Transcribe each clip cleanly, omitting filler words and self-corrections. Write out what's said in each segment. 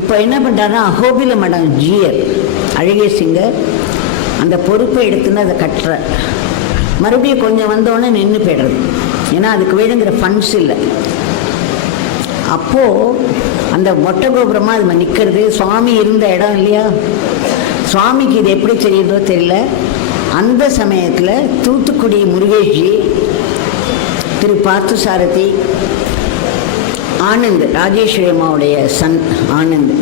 இப்போ என்ன பண்ணுறாருன்னா அகோபில மடம் ஜீயர் அழகிய சிங்கர் அந்த பொறுப்பை எடுத்துன்னு அதை கட்டுற. மறுபடியும் கொஞ்சம் வந்தோடனே நின்று போய்டுறது. ஏன்னா அதுக்கு வேணுங்கிற ஃபண்ட்ஸ் இல்லை. அப்போது அந்த மொட்டை கோபுரமாக அது நிற்கிறது. சுவாமி இருந்த இடம் இல்லையா, சுவாமிக்கு இது எப்படி தெரியுதோ தெரியல. அந்த சமயத்தில் தூத்துக்குடி முருகேஷ்ஜி, திரு பார்த்தசாரதி, ஆனந்த், ராஜேஸ்வரி அம்மாவுடைய சன் ஆனந்த்,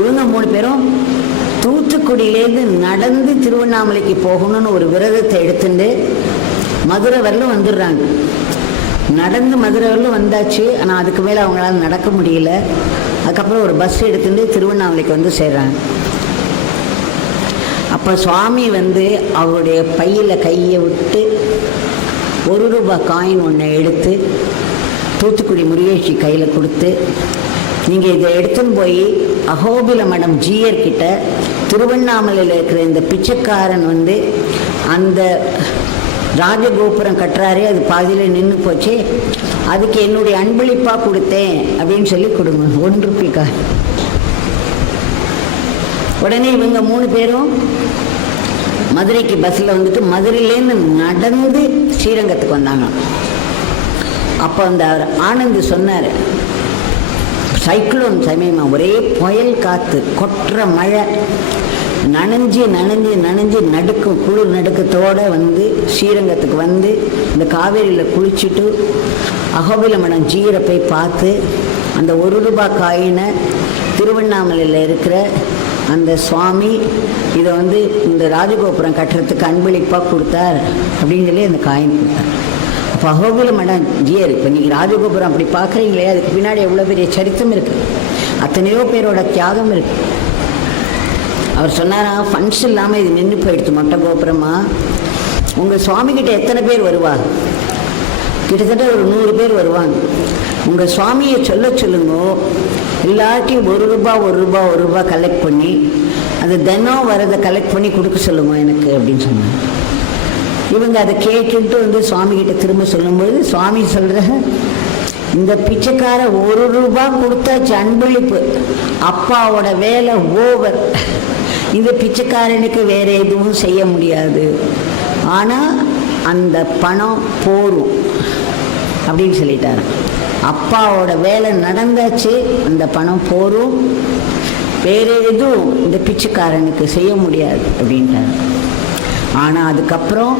இவங்க 3 பேரும் தூத்துக்குடியிலேருந்து நடந்து திருவண்ணாமலைக்கு போகணும்னு ஒரு விரதத்தை எடுத்துட்டு மதுரை வரலும் வந்துடுறாங்க. நடந்து மதுரை வரலும் வந்தாச்சு. ஆனால் அதுக்கு மேலே அவங்களால நடக்க முடியல. அதுக்கப்புறம் ஒரு பஸ் எடுத்துட்டு திருவண்ணாமலைக்கு வந்து சேர்றாங்க. அப்போ சுவாமி அவருடைய பையில் கையை விட்டு 1 ரூபாய் காயின் ஒன்று எடுத்து தூத்துக்குடி முருகேஷி கையில் கொடுத்து, நீங்கள் இதை எடுத்துன்னு போய் அகோபில மடம் ஜீயர்கிட்ட திருவண்ணாமலையில் இருக்கிற இந்த பிச்சைக்காரன் அந்த ராஜகோபுரம் கட்டுறாரே, அது பாதியில் நின்று போச்சு, அதுக்கு என்னுடைய அன்பளிப்பாக கொடுத்தேன் அப்படின்னு சொல்லி கொடுங்க, 1 ரூபாய்க்கா. உடனே இவங்க 3 பேரும் மதுரைக்கு பஸ்ஸில் மதுரையிலேருந்து நடந்து ஸ்ரீரங்கத்துக்கு வந்தாங்க. அப்போ அந்த ஆனந்த் சொன்னார், சைக்ளோன் சமயமாக ஒரே புயல் காற்று, கொட்டுற மழை, நனைஞ்சு நனைஞ்சு நனைஞ்சு நடுக்கும், குளிர் நடுக்கத்தோடு ஸ்ரீரங்கத்துக்கு இந்த காவேரியில் குளிச்சுட்டு அகோபில மடம் ஜீரை போய் பார்த்து அந்த 1 ரூபாய் காயினை திருவண்ணாமலையில் இருக்கிற அந்த சுவாமி இதை இந்த ராஜகோபுரம் கட்டுறதுக்கு அன்பளிப்பாக கொடுத்தார் அப்படின்னு சொல்லி அந்த காயின் கொடுத்தார். அப்போ அகோபில மடம் ஜீயர், இப்போ நீங்கள் ராஜகோபுரம் அப்படி பார்க்குறீங்களே, அதுக்கு பின்னாடி எவ்வளோ பெரிய சரித்திரம் இருக்குது, அத்தனையோ பேரோட தியாகம் இருக்குது. அவர் சொன்னாரா, ஃபண்ட்ஸ் இல்லாமல் இது நின்று போயிடுச்சு மொட்டை கோபுரமா. உங்கள் சுவாமிகிட்ட எத்தனை பேர் வருவா? கிட்டத்தட்ட ஒரு 100 பேர் வருவாங்க. உங்கள் சுவாமியை சொல்லுங்க, எல்லாத்தையும் 1 ரூபாய் கலெக்ட் பண்ணி அது தினம் வரதை கலெக்ட் பண்ணி கொடுக்க சொல்லுங்க எனக்கு அப்படின்னு சொன்னாங்க. இவங்க அதை கேட்டுட்டு சுவாமிகிட்ட திரும்ப சொல்லும்போது சுவாமி சொல்கிற, இந்த பிச்சைக்கார 1 ரூபாய் கொடுத்தாச்சு அன்பளிப்பு, அப்பாவோட வேலை ஓவர், இந்த பிச்சைக்காரனுக்கு வேற எதுவும் செய்ய முடியாது, ஆனால் அந்த பணம் போரும் அப்படின்னு சொல்லிட்டாரு. அப்பாவோட வேலை நடந்தாச்சு, அந்த பணம் போரும், வேற எதுவும் இந்த பிச்சைக்காரனுக்கு செய்ய முடியாது அப்படின்ட்டாரு. ஆனால் அதுக்கப்புறம்